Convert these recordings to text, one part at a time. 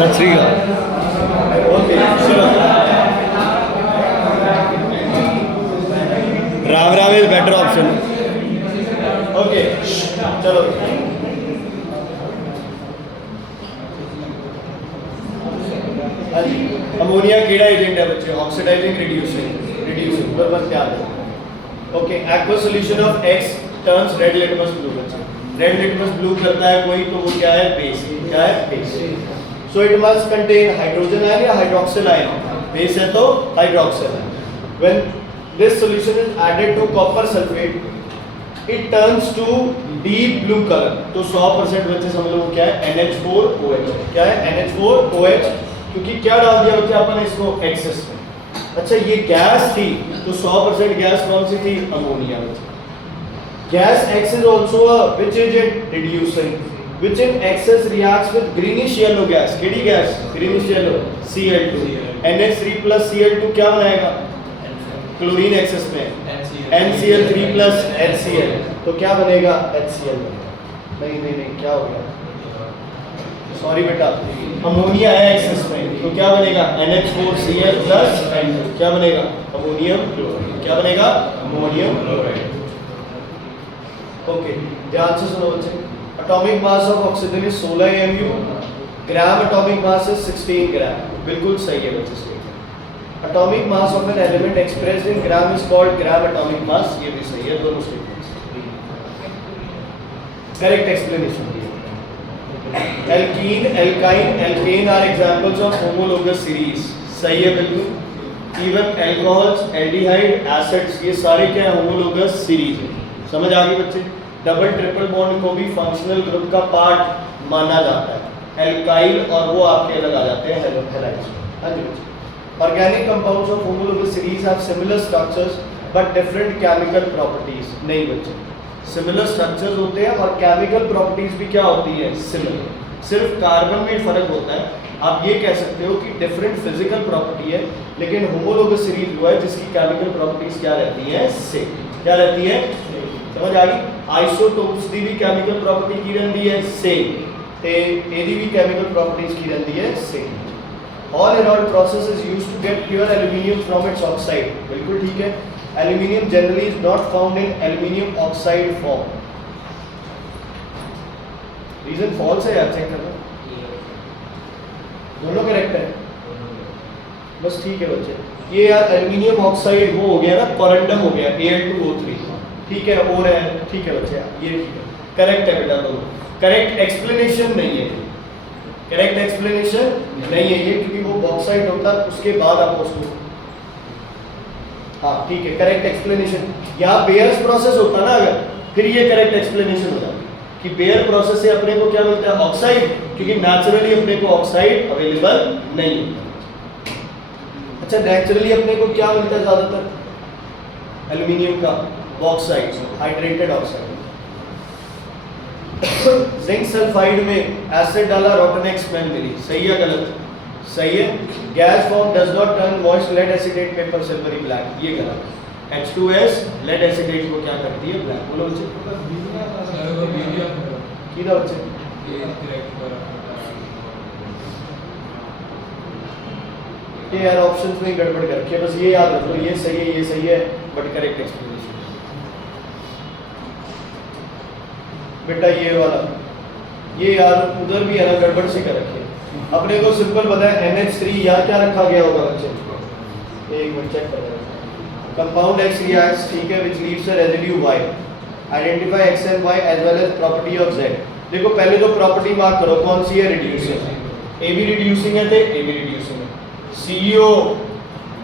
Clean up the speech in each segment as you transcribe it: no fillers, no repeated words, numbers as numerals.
सत श्री अकाल। ओके चलो, Ram Ram is better option. Okay चलो, अमोनिया कीड़ा एजेंट है बच्चे, ऑक्सीडाइजिंग रिड्यूसिंग बस याद है। Okay, aqueous solution of x turns red litmus blue बच्चे। रेड लिटमस ब्लू करता है कोई तो वो क्या है, बेस। क्या है, base. So it must contain hydrogen ion या हाइड्रोक्सिल आयन। बेस है तो हाइड्रोक्सिल है। When this solution is added to copper sulphate it turns to deep blue colour. तो 100% बच्चे समझ लो क्या है, NH4OH। क्या है, NH4OH, क्योंकि क्या डाल दिया बच्चे अपन इसको, एक्सेस में। अच्छा ये गैस थी तो 100% गैस कौन सी थी, अमोनिया बच्चे। Gas X is also a which agent, reducing, which in excess reacts with greenish yellow gas। केड़ी gas, greenish yellow, Cl2। NH3 plus Cl2 क्या बनाएगा, क्लोरीन एक्सेस में NCl3 plus HCl, तो क्या बनेगा, HCl। नहीं क्या हो गया, सॉरी बेटा, अमोनिया है एक्सेस में तो क्या बनेगा, NH4Cl plus N2, क्या बनेगा, अमोनियम क्लोराइड। क्या बनेगा, अमोनियम क्लोराइड। ओके ध्यान से सुनो बच्चे। Atomic mass of oxygen is 16 mu, gram atomic mass is 16 gram. बिल्कुल सही है बच्चे, सही। Atomic mass of an element expressed in gram is called gram atomic mass. ये भी सही है, दोनों statements. Correct explanation. Alkene, alkyne, alkane are examples of homologous series. सही है बिल्कुल। इवन एल्कोहल्स, एल्डिहाइड, एसिड्स, ये सारे क्या है, होमोलोगस सीरीज है। समझ आ गई बच्चे। डबल ट्रिपल बॉन्ड को भी फंक्शनल ग्रुप का पार्ट माना जाता है। एल्काइल और वो आपके अलग आ जाते हैं, हैलाइड्स। हाँ जी बच्चे। Organic compounds of homologous series have similar structures but different chemical properties. नहीं बच्चे, सिमिलर स्ट्रक्चर्स होते हैं और केमिकल प्रॉपर्टीज भी क्या होती है, सिमिलर। सिर्फ कार्बन में फर्क होता है। आप ये कह सकते हो कि डिफरेंट फिजिकल प्रॉपर्टी है, लेकिन होमोलोगस सीरीज वो है जिसकी केमिकल प्रॉपर्टीज क्या रहती है, सेम। क्या रहती है, समझ आ गई। आइसोटोप्स दी भी केमिकल प्रॉपर्टी की रहती है सेम, ते एदी भी केमिकल प्रॉपर्टीज की रहती है same. All in all process is used to get pure aluminium from its oxide. बिल्कुल ठीक है। Aluminium generally is not found in aluminium oxide form. Reason false है यार, चेक करना। दोनों करेक्ट है, बस ठीक है बच्चे। ये यार एल्यूमिनियम ऑक्साइड वो हो गया ना, कोरंडम हो गया, Al2O3। ठीक है, और है, ठीक है बच्चे, ये ठीक है, करेक्ट है बेटा दोनों। करेक्ट एक्सप्लेनेशन नहीं है, करेक्ट एक्सप्लेनेशन नहीं है ये, क्योंकि वो बॉक्साइड होता है उसके बाद आप उसको, हाँ ठीक है, करेक्ट एक्सप्लेनेशन। यहाँ बेयर्स प्रोसेस होता ना अगर, फिर ये करेक्ट एक्सप्लेनेशन हो जाती कि बेयर प्रोसेस से अपने को क्या मिलता है, ऑक्साइड, क्योंकि नेचुरली अपने को ऑक्साइड अवेलेबल नहीं होता। अच्छा, नेचुरली अपने को क्या मिलता है ज्यादातर, एल्यूमिनियम का bauxite, hydrated oxide. Zinc sulphide में एसिड डाला, रोटनेक स्मेल मिली। सही है गलत, सही है। Gas form does not turn moist lead acetate paper silvery black, ये गलत। H2S लेड एसिडेट को क्या करती है, ब्लैक। बोलो बच्चे, किधर बच्चे, ये यार ऑप्शंस में गड़बड़ कर रखी है, बस ये याद रखो, ये सही है, ये सही है, बट करेक्ट एक्सप्लेनेशन बेटा ये वाला, ये यार उधर भी है ना, गड़बड़ सी कर रखी है। अपने को सिंपल पता है NH3, यहाँ क्या रखा गया होगा बच्चे, एक मिनट चेक कर रहे हैं। कंपाउंड X reacts, ठीक है, which leaves a residue Y. Identify X and Y as well as property of Z. देखो पहले तो प्रॉपर्टी मार्क करो, कौन सी है, रिड्यूसिंग। A भी रिड्यूसिंग है, तो A भी रिड्यूसिंग है। CO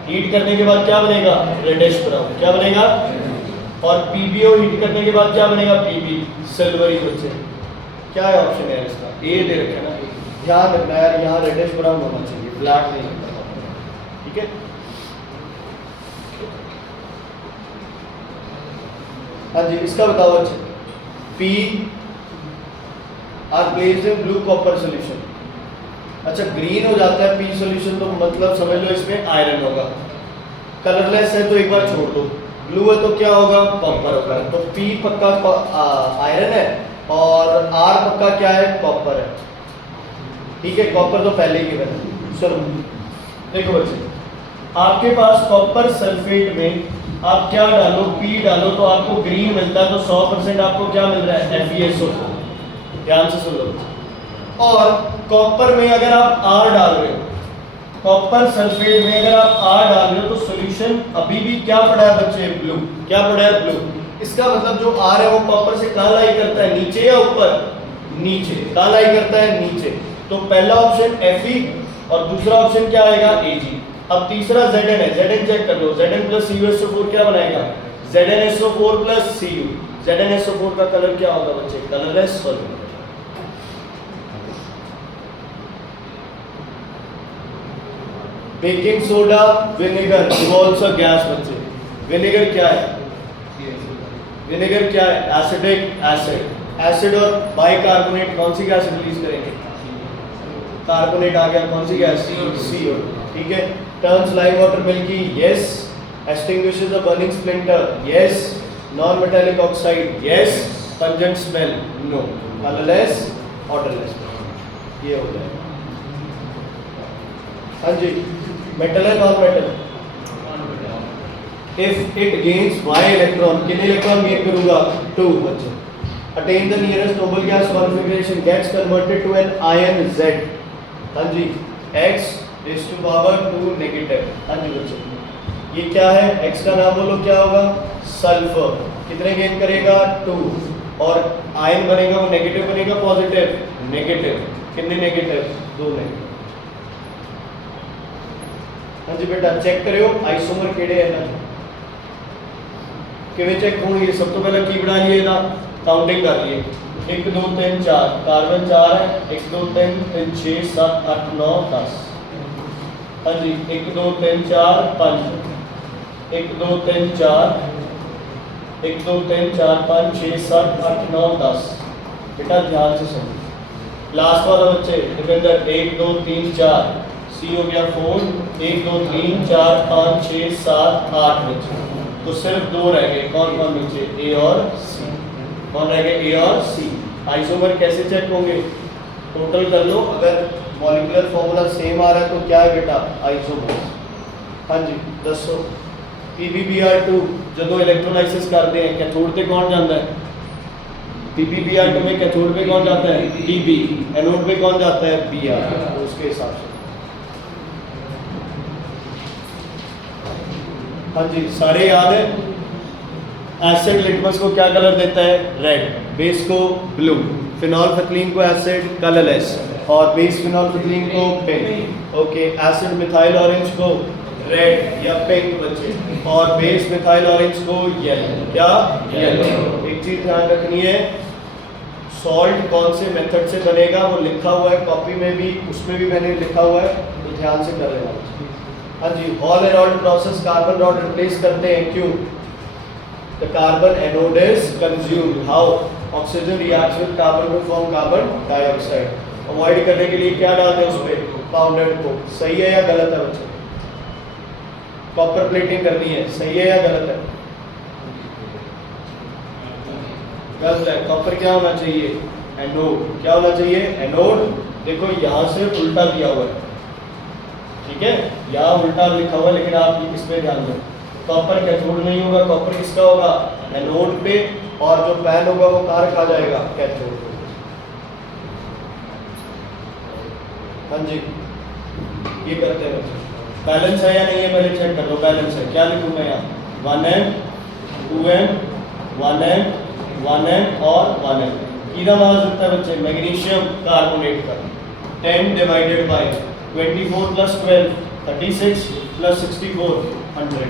हीट करने के बाद क्या बनेगा, रेडिश ब्राउन। क्या बनेगा, और PbO हीट करने के बाद क्या बनेगा, Pb सिल्वरी। बच्चे क्या है ऑप्शन है इसका, ए दे रखा है ना, ध्यान रखना यार, यहाँ रेडिश ब्राउन होना चाहिए, ब्लैक नहीं होना। ठीक है, हाँ जी, इसका बताओ बच्चे। P are placed in blue copper solution. अच्छा, ग्रीन हो जाता है P सॉल्यूशन, तो मतलब समझ लो इसमें आयरन होगा। कलरलेस है तो एक बार छोड़ दो, ब्लू है तो क्या होगा, कॉपर होगा। तो P पक्का आयरन है और R पक्का क्या है, कॉपर है। ठीक है, कॉपर तो पहले ही गिवन है। चलो देखो बच्चे, आपके पास कॉपर सल्फेट में आप क्या डालो, पी डालो तो आपको ग्रीन मिलता है, तो 100% आपको क्या मिल रहा है, FeSO4। ध्यान से सुन लो। और कॉपर में अगर आप R डाल रहे हो, कॉपर सल्फेट में अगर आप R डाल रहे हो तो सॉल्यूशन अभी भी क्या पड़ा है बच्चे, ब्लू। क्या पड़ा है, ब्लू। इसका मतलब जो R है वो कॉपर से कहां लाई करता है, नीचे या ऊपर, नीचे। कहां लाई करता है, नीचे। तो पहला ऑप्शन Fe और दूसरा ऑप्शन क्या आएगा, Ag। अब तीसरा Zn है, Zn चेक कर लो, Zn प्लस CuSO4 क्या बनाएगा, ZnSO4 प्लस Cu। ZnSO4 का कलर क्या होगा बच्चे, colourless solute. Baking soda, vinegar, evolves a gas बच्चे। विनेगर क्या है, विनेगर क्या है, एसिडिक एसिड। एसिड और बाइकार्बोनेट कौन सी गैस रिलीज करेंगे, कार्बोनेट आ गया, कौन सी गैस, CO। ठीक है। Turns lime water milky, yes. Extinguishes a burning splinter, yes. Non metallic oxide, yes. Pungent smell, no. Colourless, odourless, ये हो जाएगा। हाँ जी, मेटल है, non metal. If it gains y electron, कितने इलेक्ट्रॉन गेन करूंगा, 2 बच्चे। Attain the nearest noble gas configuration, gets converted to an ion Z। हाँ जी, x is to power 2 नेगेटिव। हाँ जी बच्चे, ये क्या है, x का नाम बोलो क्या होगा, सल्फर। कितने गेन करेगा, 2। और आयन बनेगा वो नेगेटिव बनेगा, पॉजिटिव, नेगेटिव। कितने नेगेटिव, 2 नेगेटिव। हाँ जी बेटा, चेक करियो आइसोमर केड़े है ना, किवें चेक होंगे। सब तो पहले की बना लिए ना, काउंटिंग कर लिए, 1 2 3 4, कार्बन 4 है, 1 2 3 3 6 7 8 9 10। हाँ जी, 1 2 3 4 5, 1 2 3 4, 1 2 3 4 5 6 7 8 9 10। बेटा ध्यान से सुनो, लास्ट वाला बच्चे दिपेंद्र, 1 2 3 4, C हो गया 4, 1 2 3 4 5 6 7 8 बच्चे। तो सिर्फ 2 रह गए, कौन कौन नीचे, A और C। कौन रह गए, A और C। आइसोमर कैसे चेक होंगे, टोटल कर लो, अगर मॉलिक्यूलर फॉर्मूला सेम आ रहा है तो क्या है बेटा, आइसोमर। हाँ जी, दसो। PbBr2 जो इलेक्ट्रोलाइसिस करते हैं, कैथोड पे कौन जाता है, PbBr2 में कैथोड पे कौन जाता है, Pb। एनोड पे कौन जाता है, Br। तो उसके हिसाब से हाँ जी, सारे याद है। एसिड लिटमस को क्या कलर देता है, रेड। बेस को ब्लू। फिनॉल्फिथलीन को एसिड, कलरलेस। और बेस फिनॉल्फिथलीन को pink. Okay, acid methyl orange को रेड या पिंक बच्चे, और बेस मिथाइल ऑरेंज को येलो। क्या, येलो। एक चीज ध्यान रखनी है, सॉल्ट कौन से मेथड से बनेगा वो लिखा हुआ है कॉपी में भी, उसमें भी मैंने लिखा हुआ है, तो ध्यान से कर लेना। हाँ जी, Hall anode process carbon rod replace करते हैं, क्यों, the carbon anode is consumed. How, oxygen reacts with carbon to form carbon dioxide. Avoid करने के लिए क्या डालते हैं उसपे, पाउडर्ड को। सही है या गलत है बच्चे, कॉपर प्लेटिंग करनी है, सही है या गलत है, गलत है। कॉपर क्या होना चाहिए, एनोड। क्या होना चाहिए, एनोड। देखो यहाँ से उल्टा दिया हुआ है, ठीक है, यहाँ उल्टा लिखा हुआ है, लेकिन आप इसमें ध्यान दो, कॉपर कैथोड नहीं होगा, कॉपर किसका होगा, एनोड पे, और जो पैन होगा वो कहाँ रखा जाएगा, कैथोड पे। हाँ जी, ये करते हैं। बैलेंस है या नहीं है, पहले चेक कर लो, बैलेंस है। क्या लिखूँ मैं यहाँ, 1m 2m 1m 1m और 1m। किधर माना सकता है बच्चे, मैग्नीशियम कार्बोनेट का। 10 डिवाइडेड बाई 24 प्लस 12 36 प्लस 64 100।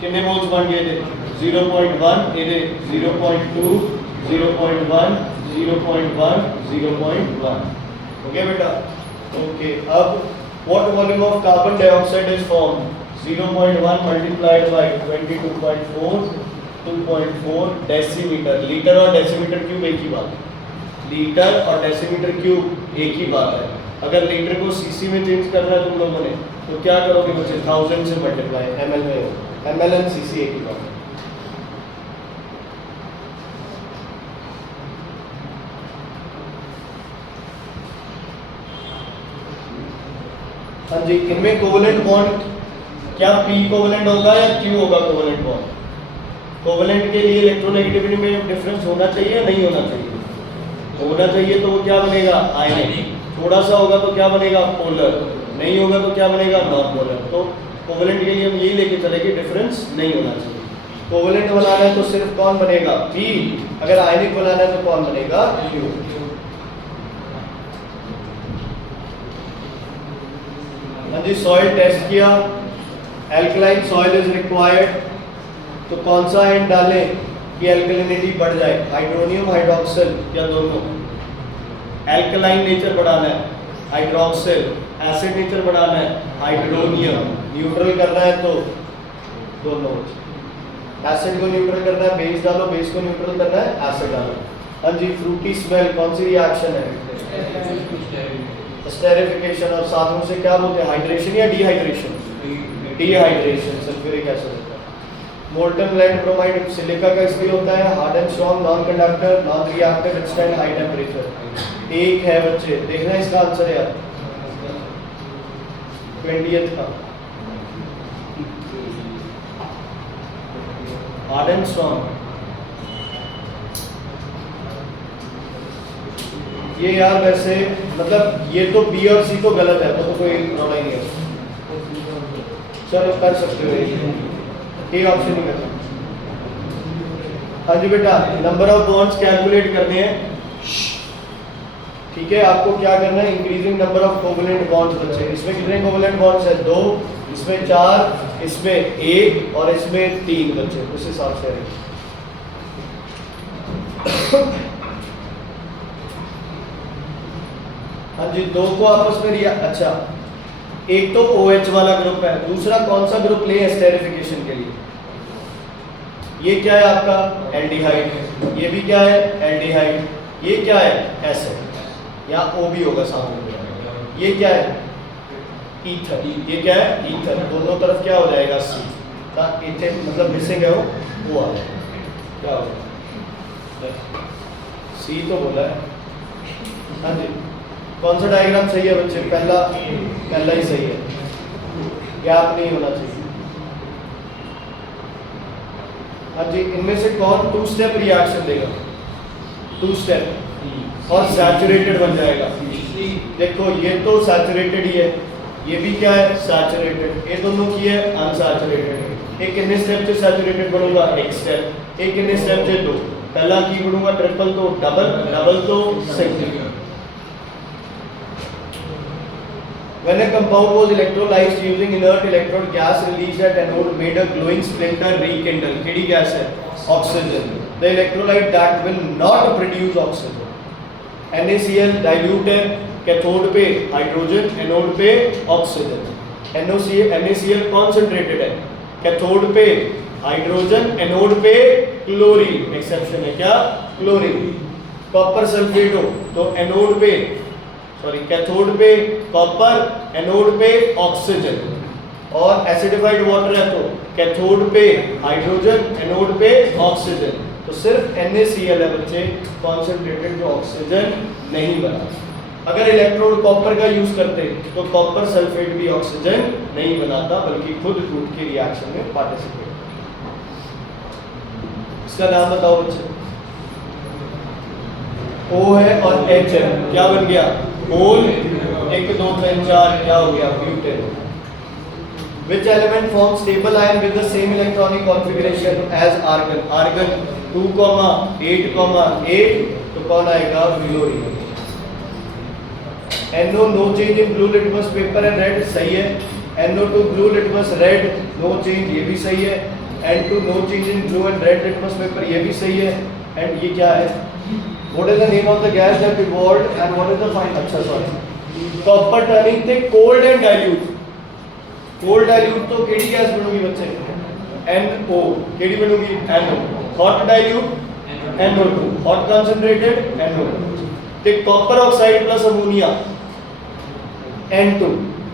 कितने मोल्स बन गए थे, 0.1, ये 0.2 0.1 0.1 0.1। ओके बेटा, ओके। अब what volume of carbon dioxide is form, 0.1 multiplied by 22.4 2.4 decimetre. Litre और डेसीमीटर क्यूब एक ही बात है, लीटर और डेसीमीटर क्यूब एक ही बात है। अगर लीटर को सीसी में चेंज करना है तुम लोगों ने, तो क्या करोगे बच्चे, 1000 से मल्टीप्लाई, ml में हो, ml एंड सीसी एक ही बात है। हाँ जी, इनमें कोवेलेंट बॉन्ड क्या p कोवेलेंट होगा या q होगा कोवेलेंट बॉन्ड? कोवेलेंट के लिए इलेक्ट्रोनेगेटिविटी में डिफरेंस होना चाहिए या नहीं होना चाहिए? होना चाहिए, तो वो क्या बनेगा? आयनिक। थोड़ा सा होगा तो क्या बनेगा? पोलर। नहीं होगा तो क्या बनेगा? Non polar. तो कोवेलेंट के लिए हम यही लेके चलेंगे, डिफरेंस नहीं होना चाहिए। कोवेलेंट बनाना है तो सिर्फ कौन बनेगा? p। अगर आयनिक बनाना है तो कौन बनेगा? q। हाँ जी, सॉइल टेस्ट किया, एल्कलाइन सॉइल इज रिक्वायर्ड, तो कौन सा आयन डालें कि एल्कलिनिटी बढ़ जाए? हाइड्रोनियम, हाइड्रोक्सिल या दोनों? एल्कलाइन नेचर बढ़ाना है हाइड्रोक्सिल, एसिड नेचर बढ़ाना है हाइड्रोनियम, न्यूट्रल करना है तो दोनों। एसिड को न्यूट्रल करना है बेस डालो, बेस को न्यूट्रल करना है एसिड डालो। हाँ जी, फ्रूटी स्मेल कौन सी रिएक्शन है? स्टेरिफिकेशन। और साथ में से क्या बोलते हैं? हाइड्रेशन या dehydration? Dehydration, sulphuric acid. Molten blend bromide silica का इसलिए होता है hard and strong, non conductor, non reactive, withstand high temperature. एक है बच्चे, देखना है इसका आंसर यार 20th का। हार्ड एंड स्ट्रॉन्ग, ये यार वैसे मतलब ये तो बी और सी तो गलत है, तो कोई रोना ही नहीं है। चलो कर सकते हो, ये ऑप्शन नहीं करना। हाँ जी बेटा, नंबर ऑफ बॉन्ड्स कैलकुलेट करने हैं। ठीक है, आपको क्या करना है? Increasing number of covalent bonds बच्चे। इसमें कितने कोवेलेंट बॉन्ड्स है? 2, इसमें 4, इसमें 1 और इसमें 3 बच्चे, उस हिसाब से। हाँ जी, 2 को आपस में रिया, अच्छा एक तो OH वाला ग्रुप है, दूसरा कौन सा ग्रुप ले स्टेरिफिकेशन के लिए? ये क्या है आपका? एल्डिहाइड। ये भी क्या है? एल्डिहाइड। ये क्या है? एसिड, या O भी होगा सामने। ये क्या है? ईथर। ये क्या है? ईथर। दोनों तरफ क्या हो जाएगा? C। इथेन मतलब मिसिंग है वो आ जाएगा, क्या होगा? C तो बोला है। हाँ जी, कौन सा डायग्राम सही है बच्चे? पहला ही सही है, गैप नहीं होना चाहिए। हाँ जी, इनमें से कौन 2 स्टेप रिएक्शन देगा? 2 स्टेप और सैचुरेटेड बन जाएगा। देखो ये तो सैचुरेटेड ही है, ये भी क्या है? सैचुरेटेड। ये दोनों की है अनसैचुरेटेड। एक कितने स्टेप से सैचुरेटेड बनूंगा? 1 स्टेप। एक कितने स्टेप से? 2। पहला की बनूंगा ट्रिपल तो डबल, डबल तो single. When a compound was electrolyzed using inert electrode, gas released at anode made a glowing splinter rekindle. केड़ी gas है? Oxygen. The electrolyte that will not produce oxygen. NaCl dilute है, cathode पे hydrogen, anode पे oxygen. NaCl concentrated है, cathode पे hydrogen, anode पे chlorine. Exception है क्या? क्लोरीन। कॉपर सल्फेट हो तो एनोड पे कैथोड पे कॉपर, एनोड पे ऑक्सीजन। और एसिडिफाइड वाटर है तो कैथोड पे हाइड्रोजन, एनोड पे ऑक्सीजन। तो सिर्फ NaCl है बच्चे कॉन्सेंट्रेटेड, जो ऑक्सीजन नहीं बना। अगर इलेक्ट्रोड कॉपर का यूज करते तो कॉपर सल्फेट भी ऑक्सीजन नहीं बनाता, बल्कि खुद टूट के रिएक्शन में पार्टिसिपेट। इसका नाम बताओ बच्चे। O है और H है, क्या बन गया? होल। 1 2 3 4 क्या हो गया? Butane. Which element forms stable ion with the same electronic configuration as argon? Argon 2,8,8 तो कौन आएगा? Fluorine. NO no change in blue litmus paper and red सही है। NO2 blue litmus red no change, ये भी सही है। N2 no change in blue and red litmus paper, ये भी सही है। एंड ये क्या है? What is the name of the gas that evolved and what is the final? अच्छा sorry, copper turning the cold and dilute. Cold dilute तो केडी गैस बनूगी बच्चे? NO। केडी बनूगी? NO। Hot dilute NO2, hot concentrated NO। तो copper oxide plus ammonia N2,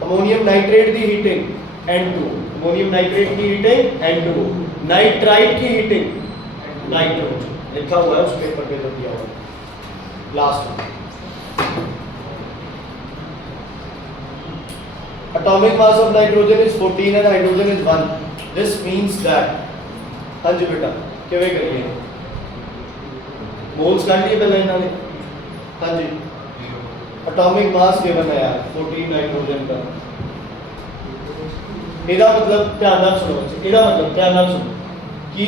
ammonium nitrate की heating N2, ammonium nitrate की हीटिंग N2, नाइट्राइट की हीटिंग नाइट्रोजन। लिखा हुआ है उस पेपर पे, जो दिया हुआ है लास्ट में। Atomic mass of nitrogen is 14 and hydrogen is 1. This means that, हाँ जी बेटा किਵੇਂ करिए मोल्स काट लिए पहले इन्होंने, हाँ जी एटॉमिक मास गिवन है यार 14 नाइट्रोजन का। ਇਹਦਾ मतलब ध्यान ਨਾਲ सुनो बच्चे, ਇਹਦਾ मतलब ध्यान ਨਾਲ सुनो कि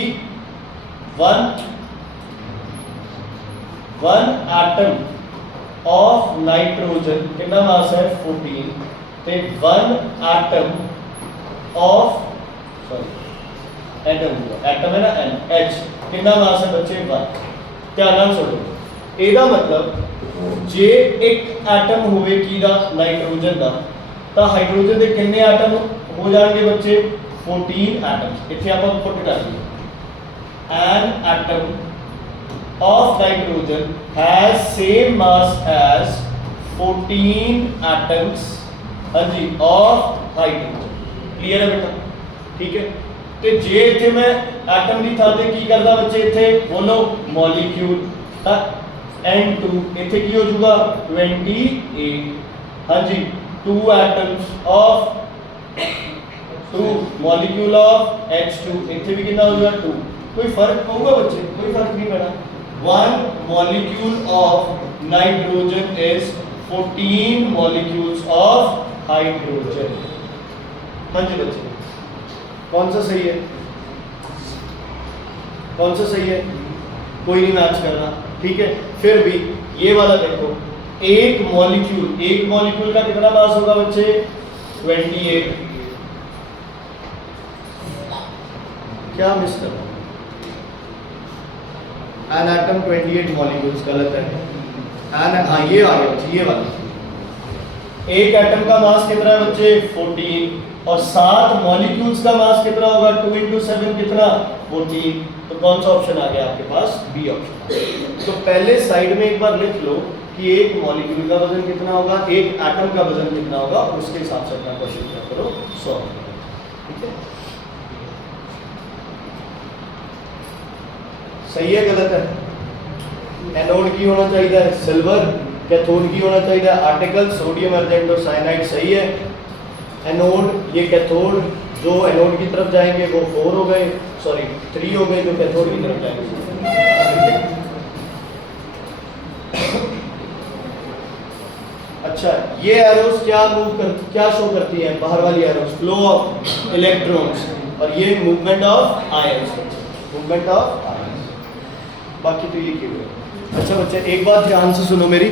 one atom of nitrogen कितना मास है 14 ਤੇ one atom of एटम है ना H कितना मास है बच्चे 1। ध्यान ਨਾਲ सुनो ਇਹਦਾ मतलब जे एक एटम होवे कीदा नाइट्रोजन ਦਾ ਤਾਂ ਹਾਈਡਰੋਜਨ ਦੇ ਕਿੰਨੇ ਐਟਮ हो जाएंगे बच्चे 14 एटम्स। इतने आप पुट कर दिए an atom of nitrogen has same mass as 14 atoms हाँ जी of hydrogen। क्लियर है बेटा, ठीक है। तो जे इथे मैं एटम की थां ते की करदा बच्चे, इथे बोलो मॉलिक्यूल N2 इथे की हो जाऊगा 28 हाँ जी 2 atoms of 2 molecule of H2 इथे भी कितना हो जाएगा 2। कोई फर्क होगा बच्चे, कोई फर्क नहीं पड़ा। One molecule of nitrogen is 14 molecules of hydrogen। हाँ जी बच्चे कौन सा सही है, कौन सा सही है, कोई नहीं मैच करना, ठीक है। फिर भी ये वाला देखो, एक मॉलिक्यूल का कितना मास होगा बच्चे 28। क्या मिस कर एन एटम 28 मॉलिक्यूल्स गलत है। एन हाँ ये आ गया बच्चे, ये वाला एक एटम का मास कितना है बच्चे 14 और 7 मॉलिक्यूल्स का मास कितना होगा 2 × 7 कितना 14। तो कौन सा ऑप्शन आ गया आपके पास, बी ऑप्शन। तो पहले साइड में एक बार लिख लो कि एक मॉलिक्यूल का वजन कितना होगा, एक एटम का वजन कितना होगा, उसके हिसाब से अपना क्वेश्चन क्या करो सॉल्व, ठीक है। सही है गलत है। एनोड की होना चाहिए सिल्वर, कैथोड की होना चाहिए आर्टिकल सोडियम अर्जेंट और साइनाइड, सही है। एनोड ये कैथोड जो एनोड की तरफ जाएंगे वो 4 हो गए, सॉरी 3 हो गए जो कैथोड की तरफ जाएंगे। अच्छा ये एरोस क्या शो करती है, बाहर वाली एरोस फ्लो ऑफ इलेक्ट्रॉन्स और ये movement of ions, movement of ions. बाकी तो ये क्यों है। अच्छा बच्चे एक बात ध्यान से सुनो मेरी,